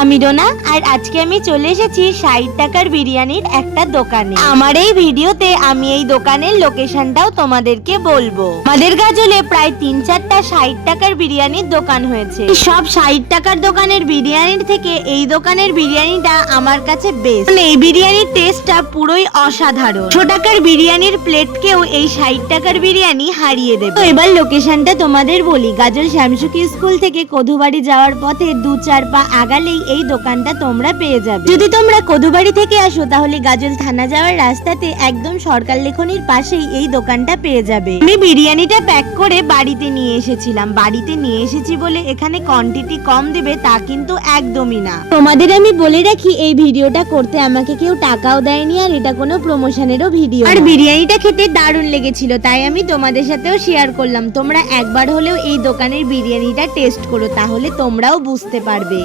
আমি ডোনা আর আজকে আমি চলে এসেছি ৬০ টাকার বিরিয়ানির একটা দোকানে। আমার এই ভিডিওতে আমি এই দোকানের লোকেশনটাও তোমাদেরকে বলবো। আমাদের গাজলে প্রায় ৩-৪টা ৬০ টাকার বিরিয়ানির দোকান হয়েছে। সব ৬০ টাকার দোকানের বিরিয়ানির থেকে এই দোকানের বিরিয়ানিটা আমার কাছে বেস্ট। এই বিরিয়ানির টেস্টটা পুরোই অসাধারণ। ১০০ টাকার বিরিয়ানির প্লেটকেও এই ৬০ টাকার বিরিয়ানি হারিয়ে দেবে। তো এবার লোকেশনটা তোমাদের বলি। গাজল শ্যামসুখী স্কুল থেকে কদুবাড়ি যাওয়ার পথে ২-৪ পা আগালেই এই দোকানটা তোমরা পেয়ে যাবে। যদি তোমরা কদুবাড়ি থেকে আসো তাহলে গাজল থানা যাওয়ার রাস্তাতে একদম সরকার লেখনির পাশেই এই দোকানটা পেয়ে যাবে। আমি বিরিয়ানিটা প্যাক করে বাড়িতে নিয়ে এসেছিলাম। বাড়িতে নিয়ে এসেছি বলে এখানে কোয়ান্টিটি কম দেবে তা কিন্তু একদমই না। তোমাদের আমি বলে রাখি এই ভিডিওটা করতে আমাকে কেউ টাকাও দেয়নি আর এটা কোনো প্রমোশনেরও ভিডিও। আর বিরিয়ানিটা খেতে দারুণ লেগেছিল তাই আমি তোমাদের সাথেও শেয়ার করলাম। তোমরা একবার হলেও এই দোকানের বিরিয়ানিটা টেস্ট করো তাহলে তোমরাও বুঝতে পারবে।